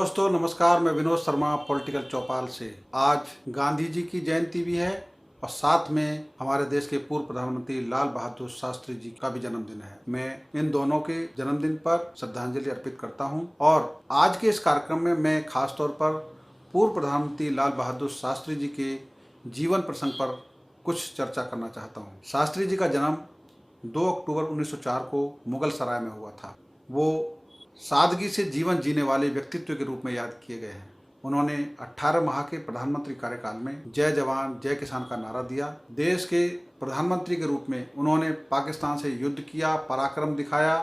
दोस्तों नमस्कार, मैं विनोद शर्मा पॉलिटिकल चौपाल से। आज गांधी जी की जयंती भी है और साथ में हमारे देश के पूर्व प्रधानमंत्री लाल बहादुर शास्त्री जी का भी जन्मदिन है। मैं इन दोनों के जन्मदिन पर श्रद्धांजलि अर्पित करता हूं और आज के इस कार्यक्रम में मैं खास तौर पर पूर्व प्रधानमंत्री लाल बहादुर शास्त्री जी के जीवन प्रसंग पर कुछ चर्चा करना चाहता हूँ। शास्त्री जी का जन्म 2 अक्टूबर 1904 को मुगल सराय में हुआ था। वो सादगी से जीवन जीने वाले व्यक्तित्व के रूप में याद किए गए हैं। उन्होंने 18 माह के प्रधानमंत्री कार्यकाल में जय जवान जय किसान का नारा दिया। देश के प्रधानमंत्री के रूप में उन्होंने पाकिस्तान से युद्ध किया, पराक्रम दिखाया।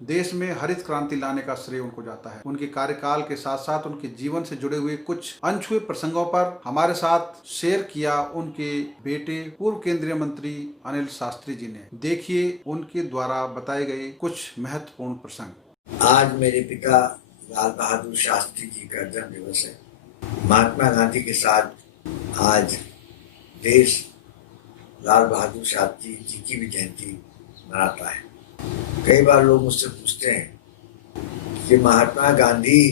देश में हरित क्रांति लाने का श्रेय उनको जाता है। उनके कार्यकाल के साथ साथ उनके जीवन से जुड़े हुए कुछ अनछुए प्रसंगों पर हमारे साथ शेयर किया उनके बेटे पूर्व केंद्रीय मंत्री अनिल शास्त्री जी ने। देखिए उनके द्वारा बताए गए कुछ महत्वपूर्ण प्रसंग। आज मेरे पिता लाल बहादुर शास्त्री जी का जन्म दिवस है। महात्मा गांधी के साथ आज देश लाल बहादुर शास्त्री जी की भी जयंती मनाता है। कई बार लोग मुझसे पूछते हैं कि महात्मा गांधी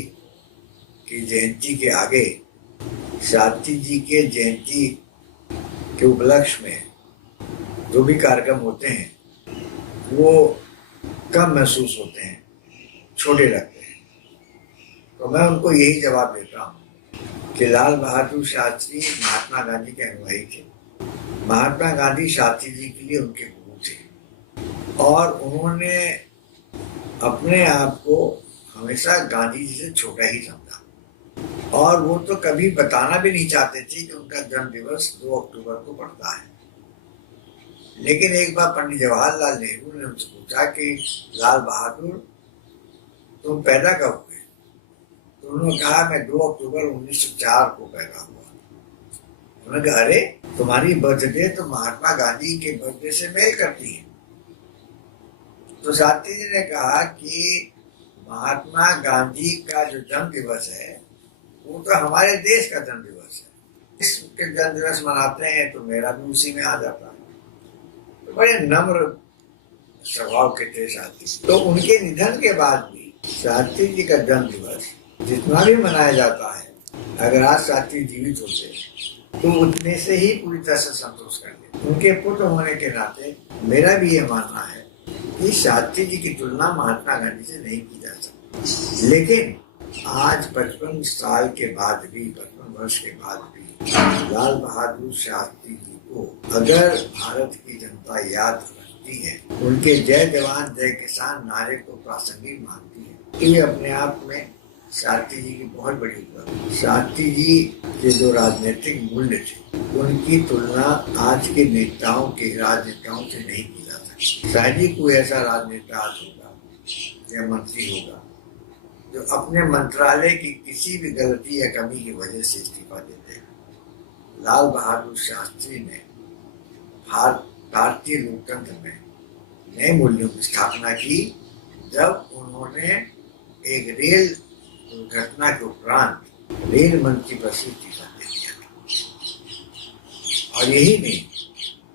की जयंती के आगे शास्त्री जी के जयंती के उपलक्ष्य में जो भी कार्यक्रम होते हैं वो कम महसूस होते हैं, छोटे लगते हैं। तो मैं उनको यही जवाब देता हूँ कि लाल बहादुर शास्त्री महात्मा गांधी के अनुयायी थे। महात्मा गांधी शास्त्री जी के लिए उनके गुरु थे और उन्होंने अपने आप को हमेशा गांधी जी से छोटा ही समझा और वो तो कभी बताना भी नहीं चाहते थे कि उनका जन्म दिवस 2 अक्टूबर को पड़ता है। लेकिन एक बार पंडित जवाहरलाल नेहरू ने उनसे पूछा कि लाल बहादुर तुम पैदा कब हुए? तो उन्होंने कहा मैं 2 अक्टूबर 1904 को पैदा हुआ। उन्होंने कहा अरे तुम्हारी बर्थडे तो महात्मा गांधी के बर्थडे से मेल करती है। तो शास्त्री जी ने कहा कि महात्मा गांधी का जो जन्म दिवस है वो तो हमारे देश का जन्म दिवस है। इसके जन्म दिवस मनाते हैं तो मेरा भी उसी में आ जाता है। तो बड़े नम्र स्वभाव के थे शास्त्री। तो उनके निधन के बाद भी शास्त्री जी का जन्म दिवस जितना भी मनाया जाता है, अगर आज शास्त्री जीवित होते तो उतने से ही पूरी तरह से संतोष कर ले। उनके पुत्र होने के नाते मेरा भी ये मानना है कि शास्त्री जी की तुलना महात्मा गांधी से नहीं की जा सकती। लेकिन आज 55 साल के बाद भी, 55 वर्ष के बाद भी लाल बहादुर शास्त्री जी को अगर भारत की जनता याद रखती है, उनके जय जवान जय किसान नारे को प्रासंगिक मानती है, ये अपने आप में शास्त्री जी की बहुत बड़ी उपलब्धि। शास्त्री जी के जो राजनीतिक मूल्य थे उनकी तुलना आज के नेताओं के राजनेताओं से नहीं की जा सकती। शायद ही कोई ऐसा राजनेता आज होगा या मंत्री होगा जो अपने मंत्रालय की किसी भी गलती या कमी की वजह से इस्तीफा देते हैं। लाल बहादुर शास्त्री ने भारतीय लोकतंत्र में नए मूल्यों की स्थापना की जब उन्होंने एक रेल दुर्घटना के उपरांत रेल मंत्री पर से इस्तीफा दे दिया। और यही नहीं,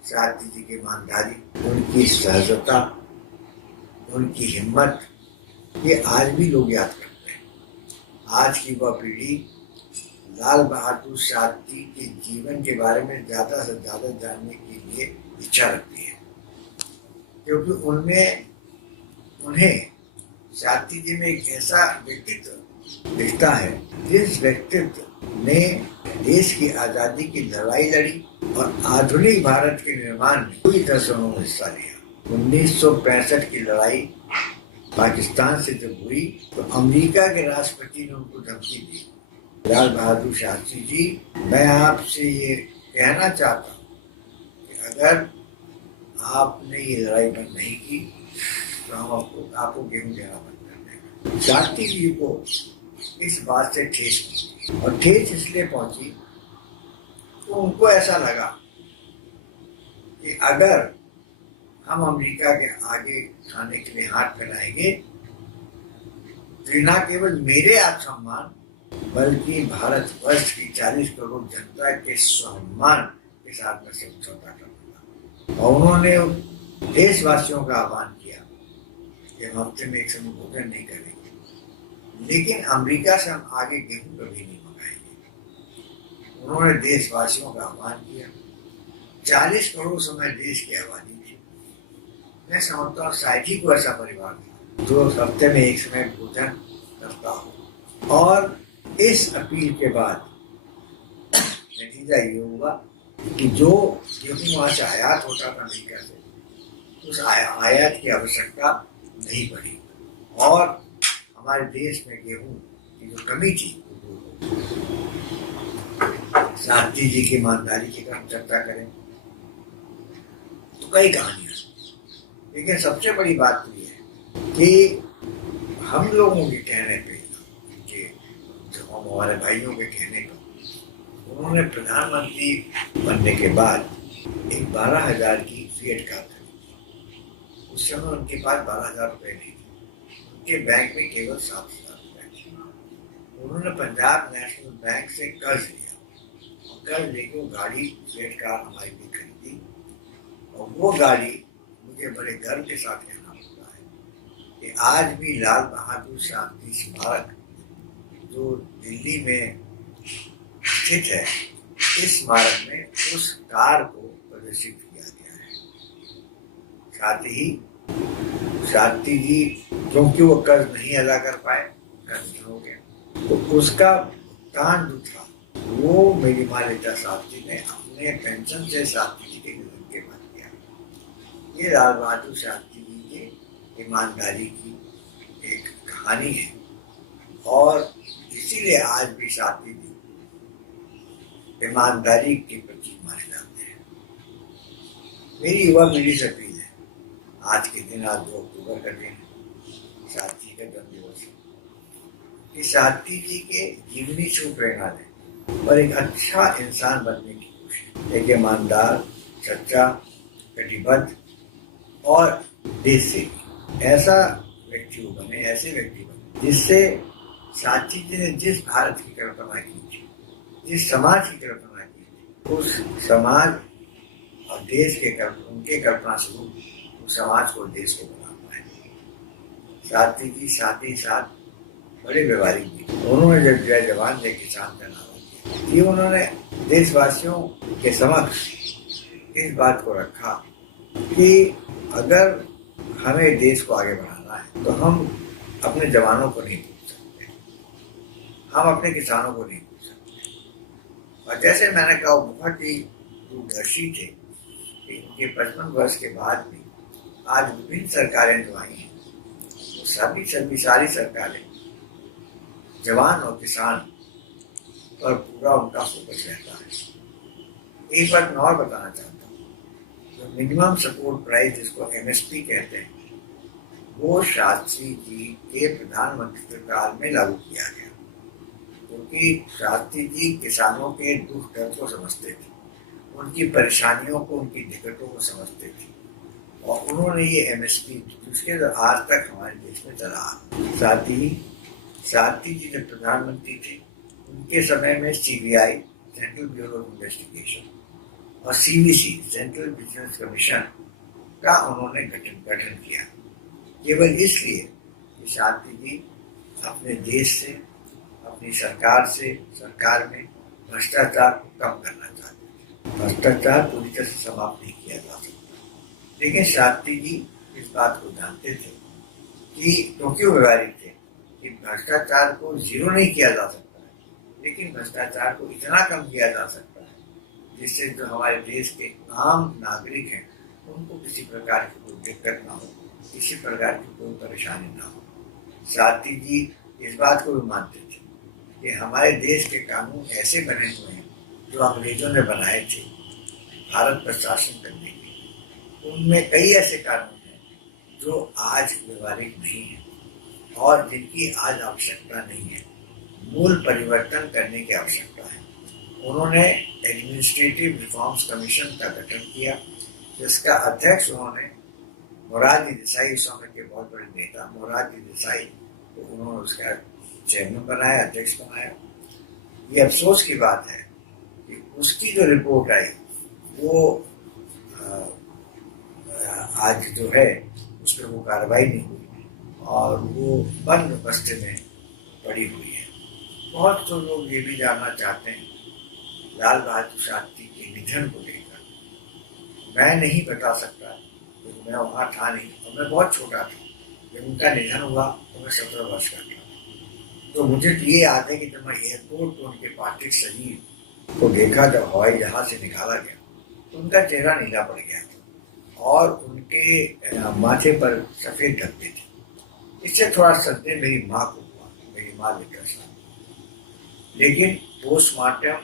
शास्त्री जी की ईमानदारी, उनकी सहजता, उनकी हिम्मत, ये आज भी लोग याद करते हैं। आज की वह पीढ़ी लाल बहादुर शास्त्री के जीवन के बारे में ज्यादा से ज्यादा जानने के लिए इच्छा रखती है, क्योंकि उन्हें शास्त्री जी में एक ऐसा व्यक्तित्व दिखता है जिस व्यक्तित्व ने देश की आजादी की लड़ाई लड़ी और आधुनिक भारत के निर्माण में पूरी तरह से उन्होंने हिस्सा लिया। 1965 की लड़ाई पाकिस्तान से जब हुई तो अमेरिका के राष्ट्रपति ने उनको धमकी दी। लाल बहादुर शास्त्री जी, मैं आपसे ये कहना चाहता हूँ कि अगर आपने ये लड़ाई बंद नहीं की तो हम आपको गेहूं देना बंद कर देंगे। शास्त्री जी को इस बात से ठेस पहुंची और ठेस इसलिए पहुंची तो उनको ऐसा लगा कि अगर हम अमेरिका के आगे खाने के लिए हाथ फैलाएंगे तो न केवल मेरे आत्मसम्मान बल्कि भारतवर्ष की 40 करोड़ जनता के सम्मान के साथ में समझौता करना। और उन्होंने देशवासियों का आह्वान किया कि हम हफ्ते में एक समय भोजन नहीं करेंगे, लेकिन अमेरिका से हम आगे गेहूं कभी नहीं मंगाएंगे। उन्होंने देशवासियों का आह्वान किया। 40 करोड़ समय देश की आबादी थी। मैं समझता हूँ शायद ही कोई ऐसा परिवार था जो हफ्ते में एक समय भोजन करता हो। और इस अपील के बाद नतीजा ये हुआ कि जो गेहूं वहां से आयात होता था अमेरिका से, उस आयात की आवश्यकता नहीं पड़ी और हमारे देश में गेहूं की जो कमी थी। शास्त्री जी की ईमानदारी की हम चर्चा करें तो कई कहानियां, लेकिन सबसे बड़ी बात तो ये है कि हम लोगों के कहने पे, जो हमारे भाइयों के कहने पर, उन्होंने प्रधानमंत्री बनने के बाद एक 12,000 की फिएट कार खरीदी। उस समय उनके पास 12,000 रुपए नहीं थे, उनके बैंक में केवल 7,000 रुपए थे। उन्होंने पंजाब नेशनल बैंक से कर्ज लिया और कर्ज लेके वो गाड़ी फिएट कार हमारे लिए खरीदी। और वो गाड़ी मुझे बड़े गर्व के साथ कहना पड़ता है कि आज भी लाल बहादुर शास्त्री स्मारक जो दिल्ली में स्थित है, इस स्मारक में उस कार को प्रदर्शित किया गया है। साथ ही शास्त्री जी क्योंकि वो कर्ज नहीं अदा कर पाए, कर्ज हो गया, तो उसका भुगतान जो था वो मेरी माँ ललिता शास्त्री ने अपने पेंशन से शास्त्री जी के निधन के बाद किया। ये लाल बहादुर शास्त्री जी के ईमानदारी की एक कहानी है और इसीलिए आज भी शास्त्री जी ईमानदारी के प्रतीक माने जाते हैं। मेरी युवा पीढ़ी से अपील है, आज के दिन, आज 2 अक्टूबर का दिन शास्त्री का जन्म दिवस है, कि शास्त्री जी के जीवनी से प्रेरणा लें और एक अच्छा इंसान बनने की कोशिश, एक ईमानदार, सच्चा, कटिबद्ध और देश सेवी ऐसा व्यक्ति बने, ऐसे व्यक्ति बने जिससे शास्त्री जी ने जिस भारत की कल्पना की थी, जिस समाज की कल्पना की थी, उस समाज और देश के उनके कल्पना स्वरूप उस समाज को, देश को बनाना है। शास्त्री जी साथ ही साथ बड़े व्यवहारिक भी। उन्होंने जब जय जवान जय किसान का नारा दिया, ये उन्होंने देशवासियों के समक्ष इस बात को रखा कि अगर हमें देश को आगे बढ़ाना है तो हम अपने जवानों को नहीं भूल सकते, हम अपने किसानों को नहीं भूल सकते। और जैसे मैंने कहा, बहुत ही दूरदर्शी थे कि उनके 55 वर्ष के बाद भी आज विभिन्न सरकारें जो आई हैं, वो सभी सारी सरकारें जवान और किसान पर पूरा उनका फोकस रहता है। एक बात मैं और बताना चाहता हूँ, जो मिनिमम सपोर्ट प्राइस जिसको MSP कहते हैं, वो शास्त्री जी के प्रधानमंत्री काल में लागू किया गया, क्योंकि शास्त्री जी किसानों के दुख दर्द को समझते थे, उनकी परेशानियों को, उनकी दिक्कतों को समझते थे और उन्होंने ये MSP उसके आज तक हमारे देश में चला। साथ ही शास्त्री जी जब प्रधानमंत्री थे, उनके समय में CBI central bureau of investigation और CVC सेंट्रल विजिलेंस कमीशन का उन्होंने गठन किया, केवल इसलिए कि शास्त्री जी अपने देश से, अपनी सरकार में भ्रष्टाचार को कम करना चाहते थे। भ्रष्टाचार पूरी तरह से समाप्त नहीं किया जा सकता, लेकिन शास्त्री जी इस बात को जानते थे कि क्योंकि वो व्यवहारिक थे कि भ्रष्टाचार को जीरो नहीं किया जा सकता है, लेकिन भ्रष्टाचार को इतना कम किया जा सकता है जिससे जो हमारे देश के आम नागरिक हैं उनको किसी प्रकार की कोई दिक्कत ना हो, किसी प्रकार की कोई परेशानी ना हो। शास्त्री जी इस बात को भी मानते थे कि हमारे देश के कानून ऐसे बने हुए हैं जो अंग्रेजों ने बनाए थे भारत पर शासन करने के लिए। उनमें कई ऐसे कानून हैं जो आज व्यवहारिक नहीं है और जिनकी आज आवश्यकता नहीं है, मूल परिवर्तन करने की आवश्यकता है। उन्होंने एडमिनिस्ट्रेटिव रिफॉर्म्स कमीशन का गठन किया, जिसका अध्यक्ष उन्होंने मोरारजी देसाई, उस समय के बहुत बड़े नेता मोरारजी देसाई को उन्होंने उसका चेयरमैन बनाया, अध्यक्ष बनाया। ये अफसोस की बात है कि उसकी जो रिपोर्ट आई वो आज जो है उस पर वो कार्रवाई नहीं हुई और वो बंद बस्ते में पड़ी हुई है। बहुत तो लोग ये भी जानना चाहते हैं लाल बहादुर शास्त्री के निधन को लेकर। मैं नहीं बता सकता क्योंकि मैं वहाँ था नहीं और मैं बहुत छोटा था जब उनका निधन हुआ, तो मैं 17 वर्ष का था। तो मुझे ये याद है कि जब मैं एयरपोर्ट पर उनके पार्थिव शरीर को देखा, जब हवाई जहाज से निकाला गया तो उनका चेहरा नीला पड़ गया था और उनके माथे पर सफेद धब्बे थे। इससे थोड़ा संदेह मेरी माँ को हुआ, मेरी माँ विकास, लेकिन पोस्टमार्टम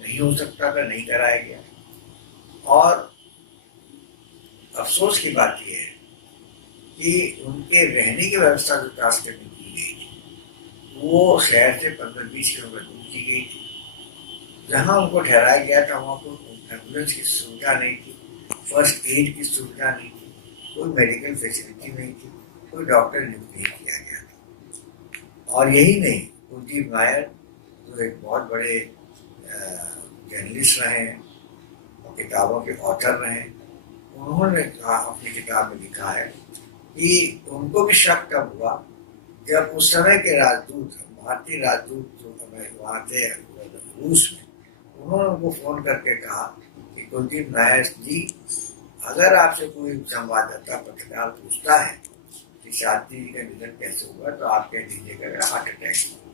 नहीं हो सकता था, नहीं कराया गया। और अफसोस की बात यह है कि उनके रहने की व्यवस्था जो कास्ट में की गई थी वो शहर से 15-20 किलोमीटर दूर की गई थी। जहाँ उनको ठहराया गया था वहाँ पर एम्बुलेंस की सुविधा नहीं थी, फर्स्ट एड की सुविधा नहीं थी, कोई मेडिकल फैसिलिटी नहीं थी, कोई डॉक्टर नियुक्त नहीं किया गया था। और यही नहीं, कुलदीप नायर जो एक बहुत बड़े जर्नलिस्ट रहे हैं और किताबों के ऑथर रहे हैं, उन्होंने अपनी किताब में लिखा है कि उनको भी शक तब हुआ जब उस समय के राजदूत, भारतीय राजदूत जो वहाँ थे रूस में, उन्होंने उनको फोन करके कहा कि कुलदीप नायर जी, अगर आपसे कोई संवाददाता पत्रकार पूछता है कि शास्त्री जी का निधन कैसे हुआ तो आप कह दीजिएगा हार्ट अटैक हुआ।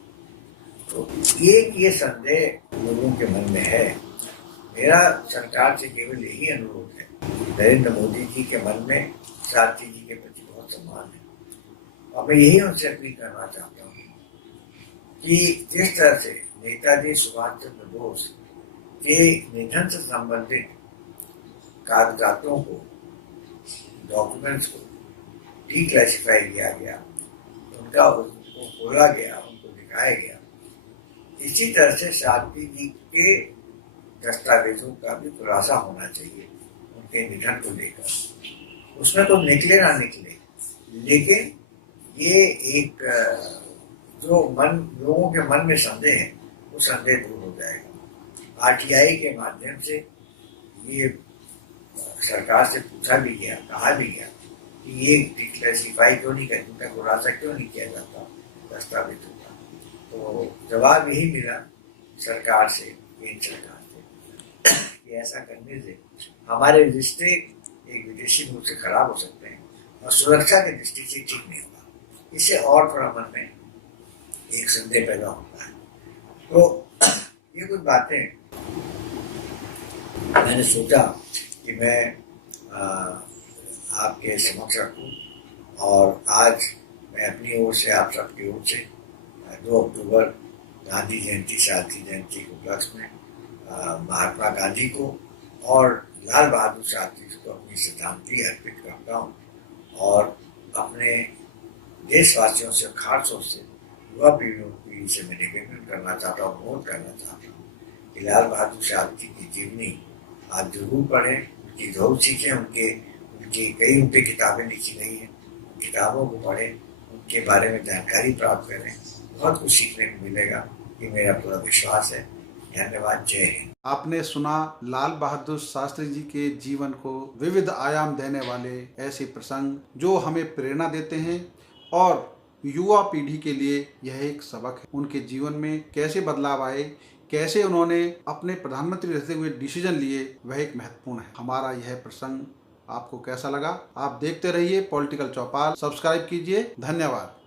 तो ये संदेह लोगों के मन में है। मेरा सरकार से केवल यही अनुरोध है, नरेंद्र मोदी जी के मन में शास्त्री जी के प्रति बहुत सम्मान है और मैं यही उनसे अपील करना चाहता हूँ कि जिस तरह से नेताजी सुभाष चंद्र बोस के निधन से संबंधित कागजातों को, डॉक्यूमेंट्स को डिक्लासिफाई किया गया, उनको खोला गया, उनको दिखाया गया, इसी तरह से शास्त्री जी के दस्तावेजों का भी खुलासा होना चाहिए उनके निधन को लेकर। उसमें तो निकले ना निकले, लेकिन ये एक जो लोगों के मन में संदेह है वो संदेह दूर हो जाएगा। आरटीआई के माध्यम से ये सरकार से पूछा भी गया, कहा भी गया कि ये डिक्लासिफाई क्यों नहीं करता, उनका खुलासा क्यों नहीं किया जाता दस्तावेजों का। तो जवाब यही मिला सरकार से, केंद्र सरकार से, कि ऐसा करने से हमारे रिश्ते एक विदेशी मुल्क से खराब हो सकते हैं और सुरक्षा की दृष्टि से ठीक नहीं होगा। इससे और थोड़ा मन में एक संदेह पैदा होता है। तो ये कुछ बातें मैंने सोचा कि मैं आपके समक्ष रखूं और आज मैं अपनी ओर से, आप सबकी ओर से 2 अक्टूबर गांधी जयंती, शास्त्री जयंती के उपलक्ष्य में महात्मा गांधी को और लाल बहादुर शास्त्री जी को अपनी श्रद्धांजलि अर्पित करता हूँ और अपने देशवासियों से, खासतौर से युवा पीढ़ी से मैं निवेदन करना चाहता हूँ, अनुरोध करना चाहता हूँ कि लाल बहादुर शास्त्री की जीवनी आप जरूर पढ़ें, उनकी जरूर सीखें, उनकी कई उन पे किताबें लिखी गई हैं, किताबों को पढ़ें, उनके बारे में जानकारी प्राप्त करें, बहुत कुछ सीखने को मिलेगा, ये मेरा पूरा विश्वास है। धन्यवाद, जय हिंद। आपने सुना लाल बहादुर शास्त्री जी के जीवन को विविध आयाम देने वाले ऐसे प्रसंग जो हमें प्रेरणा देते हैं और युवा पीढ़ी के लिए यह एक सबक है। उनके जीवन में कैसे बदलाव आए, कैसे उन्होंने अपने प्रधानमंत्री रहते हुए डिसीजन लिए, वह एक महत्वपूर्ण है। हमारा यह प्रसंग आपको कैसा लगा? आप देखते रहिए पॉलिटिकल चौपाल, सब्सक्राइब कीजिए। धन्यवाद।